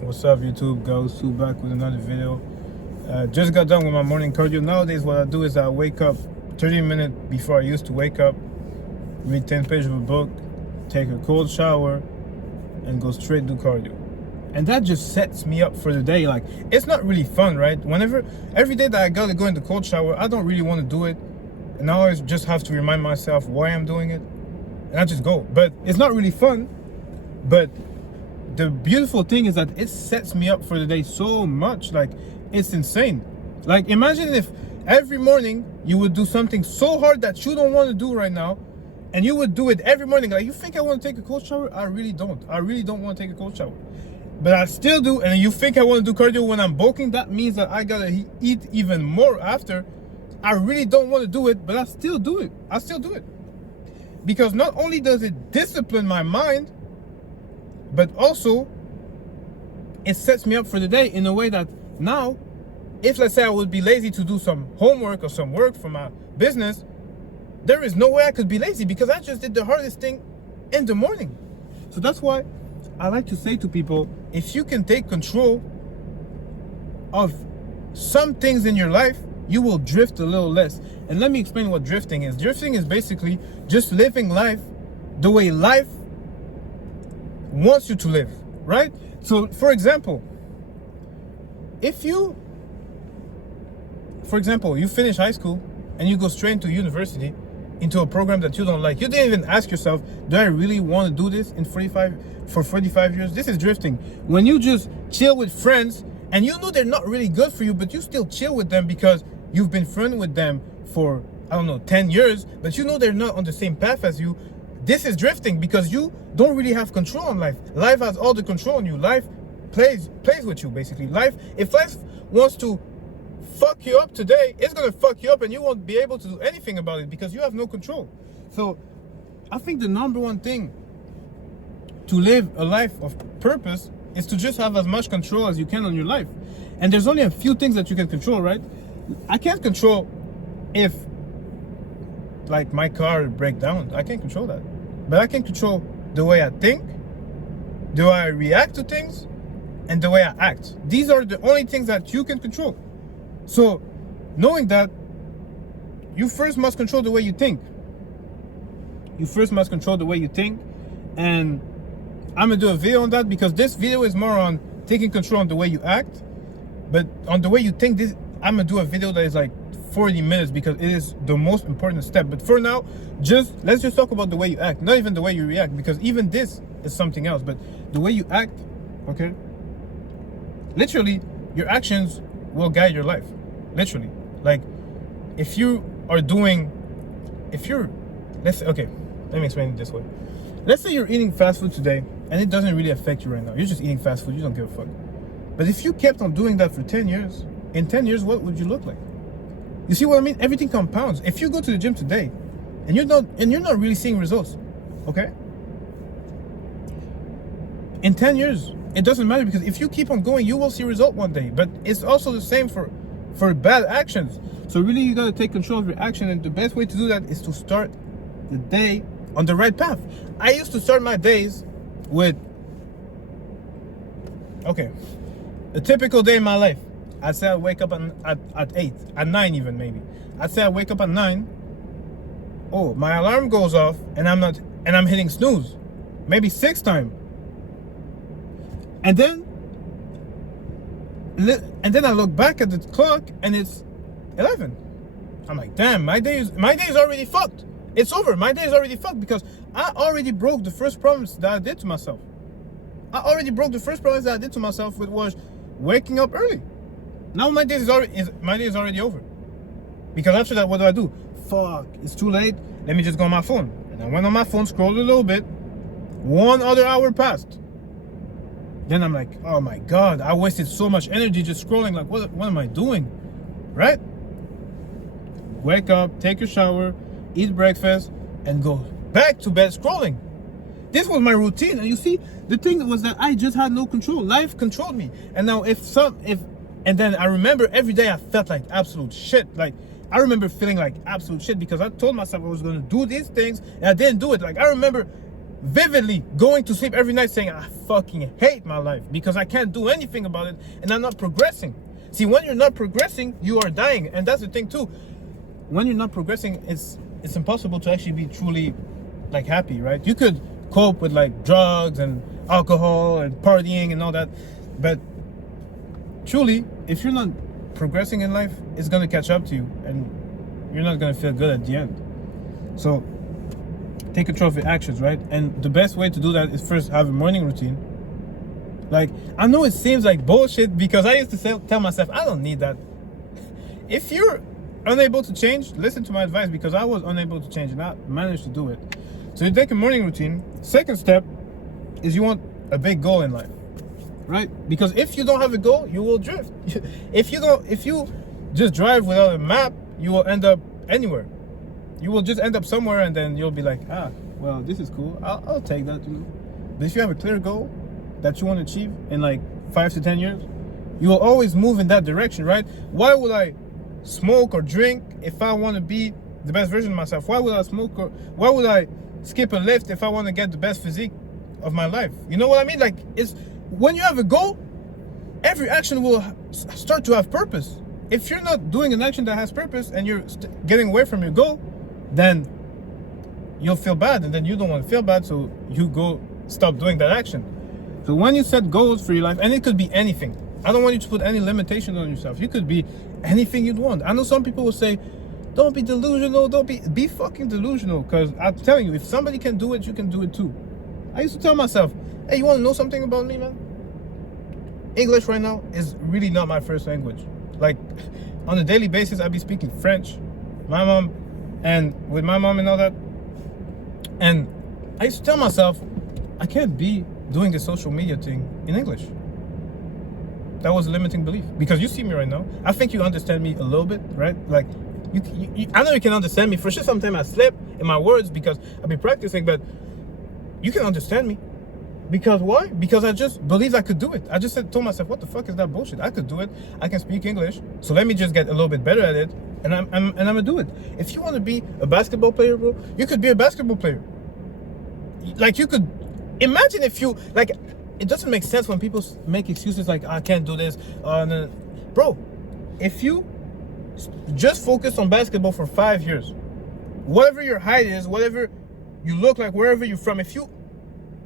What's up, YouTube? Sue back with another video. Just got done with my morning cardio. Nowadays what I do is I wake up 30 minutes before I used to wake up, read 10 pages of a book, take a cold shower, and go straight to cardio. And that just sets me up for the day. Like, it's not really fun, right? Every day that I gotta go in the cold shower, I don't really want to do it, and I always just have to remind myself why I'm doing it, and I just go. But it's not really fun. But the beautiful thing is that it sets me up for the day so much. Like, it's insane. Like, imagine if every morning you would do something so hard that you don't want to do right now, and you would do it every morning. Like, you think I want to take a cold shower? I really don't want to take a cold shower, but I still do. And you think I want to do cardio when I'm bulking? That means that I gotta eat even more after. I really don't want to do it, but I still do it. Because not only does it discipline my mind, but also it sets me up for the day in a way that now, if let's say I would be lazy to do some homework or some work for my business, there is no way I could be lazy because I just did the hardest thing in the morning. So that's why I like to say to people, if you can take control of some things in your life, you will drift a little less. And let me explain what drifting is. Drifting is basically just living life the way life wants you to live, right? So, for example, if you finish high school and you go straight into university, into a program that you don't like, you didn't even ask yourself, do I really want to do this for 45 years? This is drifting. When you just chill with friends and you know they're not really good for you, but you still chill with them because you've been friends with them for, 10 years, but you know they're not on the same path as you. This is drifting because you don't really have control on life. Life has all the control on you. Life plays with you, basically. If life wants to fuck you up today, it's gonna fuck you up and you won't be able to do anything about it because you have no control. So I think the number one thing to live a life of purpose is to just have as much control as you can on your life. And there's only a few things that you can control, right? I can't control if, like, my car breaks down. I can't control that. But I can control the way I think, the way I react to things, and the way I act. These are the only things that you can control. So, knowing that, you first must control the way you think. And I'm going to do a video on that because this video is more on taking control on the way you act. But on the way you think, I'm going to do a video that is like 40 minutes because it is the most important step. But for now, let's just talk about the way you act, not even the way you react, because even this is something else. But the way you act, okay? Literally, your actions will guide your life. Literally. Like, let me explain it this way. Let's say you're eating fast food today and it doesn't really affect you right now. You're just eating fast food, you don't give a fuck. But if you kept on doing that for 10 years, in 10 years, what would you look like? You see what I mean? Everything compounds. If you go to the gym today and you're not really seeing results, okay? In 10 years, it doesn't matter because if you keep on going, you will see result one day. But it's also the same for bad actions. So really, you gotta take control of your action, and the best way to do that is to start the day on the right path. I used to start my days with, a typical day in my life. I'd say I wake up at 8, at 9 even maybe. I'd say I wake up at 9. Oh, my alarm goes off and I'm hitting snooze. Maybe 6 times. And then I look back at the clock and it's 11. I'm like, damn, my day is already fucked. It's over. My day is already fucked because I already broke the first promise that I did to myself. Which was waking up early. Now my day is already over. Because after that, what do? Fuck, it's too late. Let me just go on my phone. And I went on my phone, scrolled a little bit. 1 other hour passed. Then I'm like, oh my God, I wasted so much energy just scrolling. Like, what am I doing? Right? Wake up, take a shower, eat breakfast, and go back to bed scrolling. This was my routine. And you see, the thing was that I just had no control. Life controlled me. And now and then I remember every day I felt like absolute shit. Like, I remember feeling like absolute shit because I told myself I was going to do these things and I didn't do it. Like, I remember vividly going to sleep every night saying, I fucking hate my life because I can't do anything about it and I'm not progressing. See, when you're not progressing, you are dying. And that's the thing too. When you're not progressing, it's impossible to actually be truly like happy, right? You could cope with like drugs and alcohol and partying and all that, but truly, if you're not progressing in life, it's gonna catch up to you and you're not gonna feel good at the end. So take control of your actions, right? And the best way to do that is first have a morning routine. Like, I know it seems like bullshit because I used to tell myself, I don't need that. If you're unable to change, listen to my advice, because I was unable to change and I managed to do it. So you take a morning routine. Second step is you want a big goal in life, right? Because if you don't have a goal, you will drift. If you just drive without a map, you will end up anywhere. You will just end up somewhere and then you'll be like, well, this is cool. I'll take that, you know. But if you have a clear goal that you want to achieve in like 5 to 10 years, you will always move in that direction, right? Why would I smoke or drink if I want to be the best version of myself? Why would I smoke or why would I skip a lift if I want to get the best physique of my life? You know what I mean? Like, it's when you have a goal, every action will start to have purpose. If you're not doing an action that has purpose and you're getting away from your goal, then you'll feel bad, and then you don't want to feel bad, so you go stop doing that action. So when you set goals for your life, and it could be anything, I don't want you to put any limitations on yourself. You could be anything you'd want. I know some people will say, don't be delusional, don't be fucking delusional, because I'm telling you, if somebody can do it, you can do it too. I used to tell myself, hey, you want to know something about me, man? English right now is really not my first language. Like, on a daily basis, I'd be speaking French, with my mom and all that. And I used to tell myself, I can't be doing the social media thing in English. That was a limiting belief. Because you see me right now. I think you understand me a little bit, right? Like, I know you can understand me. For sure, sometimes I slip in my words because I've been practicing, but you can understand me. Because why? Because I just believed I could do it. I just told myself, what the fuck is that bullshit? I could do it. I can speak English. So let me just get a little bit better at it. And I'm gonna do it. If you want to be a basketball player, bro, you could be a basketball player. Like, you could imagine if you, like, it doesn't make sense when people make excuses like, I can't do this. No. Bro, if you just focus on basketball for 5 years, whatever your height is, whatever you look like, wherever you're from, if you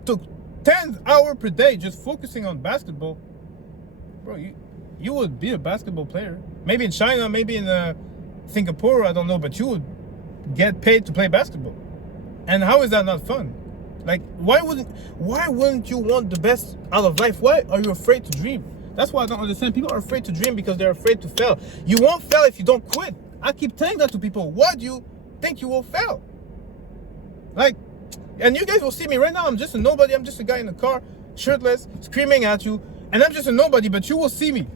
took 10 hours per day just focusing on basketball, bro, you would be a basketball player. Maybe in China, maybe in Singapore, I don't know, but you would get paid to play basketball. And how is that not fun? Like, why wouldn't you want the best out of life? Why are you afraid to dream? That's why I don't understand. People are afraid to dream because they're afraid to fail. You won't fail if you don't quit. I keep telling that to people. Why do you think you will fail? Like, and you guys will see me right now. I'm just a nobody. I'm just a guy in the car, shirtless, screaming at you. And I'm just a nobody, but you will see me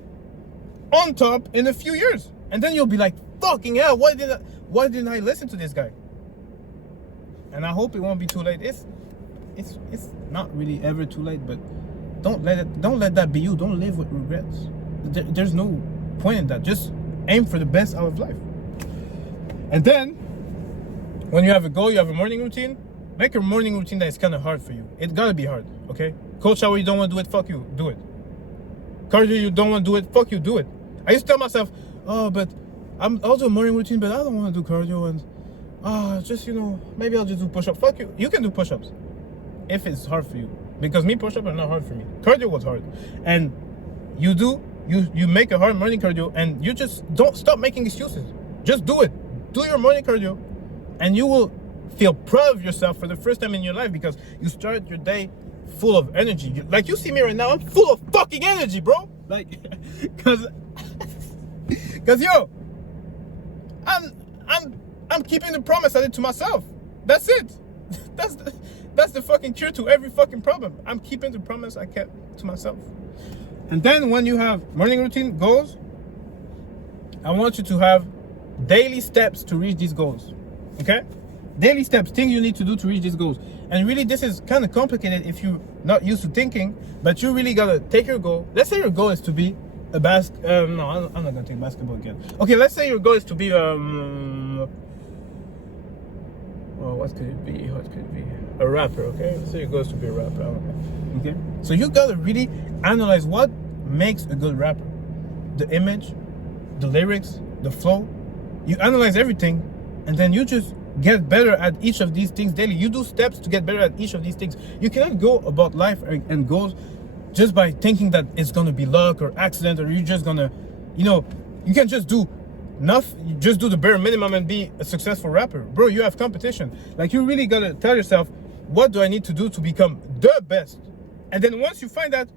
on top in a few years. And then you'll be like, fucking hell, why didn't I listen to this guy? And I hope it won't be too late. It's not really ever too late, but don't let that be you. Don't live with regrets. There's no point in that. Just aim for the best out of life. And then when you have a goal, you have a morning routine. Make a morning routine that is kind of hard for you. It gotta be hard, okay? Cold shower, you don't want to do it, fuck you, do it. Cardio, you don't want to do it, fuck you, do it. I used to tell myself, oh, but I'll do a morning routine, but I don't want to do cardio, and just, you know, maybe I'll just do push-ups. Fuck you. You can do push-ups if it's hard for you. Because me, push-ups are not hard for me. Cardio was hard. And you make a hard morning cardio, and you just don't stop making excuses. Just do it. Do your morning cardio, and you will feel proud of yourself for the first time in your life because you started your day full of energy. Like, you see me right now, I'm full of fucking energy, bro. Like, cause yo, I'm keeping the promise I did to myself. That's it. That's the fucking cure to every fucking problem. I'm keeping the promise I kept to myself. And then when you have morning routine goals, I want you to have daily steps to reach these goals. Okay? Daily steps, things you need to do to reach these goals. And really, this is kind of complicated if you're not used to thinking, but you really gotta take your goal. Let's say your goal is to be a no, I'm not gonna take basketball again. Okay, let's say your goal is to be Well, what could it be? What could it be? A rapper, okay? Let's say it goes to be a rapper. Okay. So you gotta really analyze what makes a good rapper. The image, the lyrics, the flow. You analyze everything, and then you just get better at each of these things daily. You do steps to get better at each of these things. You cannot go about life and goals just by thinking that it's gonna be luck or accident, or you're just gonna, you can just do nothing. You just do the bare minimum and be a successful rapper. Bro, you have competition. Like, you really gotta tell yourself, what do I need to do to become the best? And then once you find that,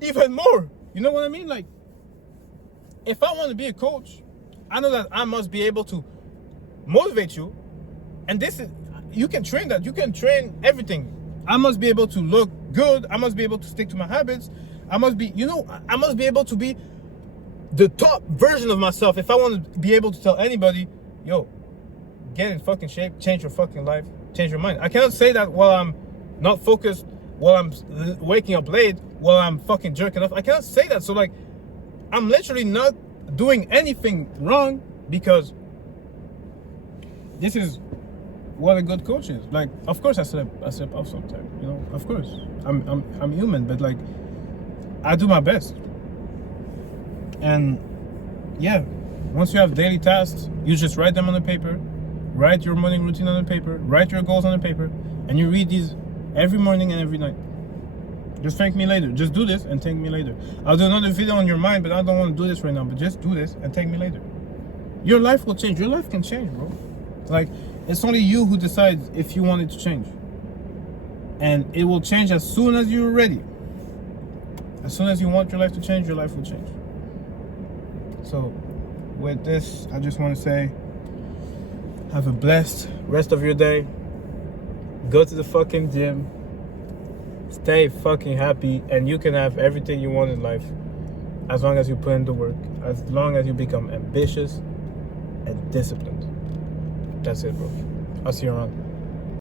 even more. You know what I mean? Like, if I want to be a coach, I know that I must be able to motivate you. And you can train that. You can train everything. I must be able to look good. I must be able to stick to my habits. I must be able to be the top version of myself. If I want to be able to tell anybody, yo, get in fucking shape, change your fucking life, change your mind. I cannot say that while I'm not focused, while I'm waking up late, while I'm fucking jerking off. I cannot say that. So, like, I'm literally not doing anything wrong, because this is what a good coach is. Like, of course I slip up sometimes, of course. I'm human, but, like, I do my best. And yeah, once you have daily tasks, you just write them on the paper, write your morning routine on the paper, write your goals on the paper, and you read these every morning and every night. Just thank me later. Just do this and thank me later. I'll do another video on your mind, but I don't want to do this right now. But just do this and thank me later. Your life will change. Your life can change, bro. Like, it's only you who decides if you want it to change. And it will change as soon as you're ready. As soon as you want your life to change, your life will change. So, with this, I just want to say, have a blessed rest of your day. Go to the fucking gym. Stay fucking happy, and you can have everything you want in life as long as you put in the work, as long as you become ambitious and disciplined. That's it, bro. I'll see you around.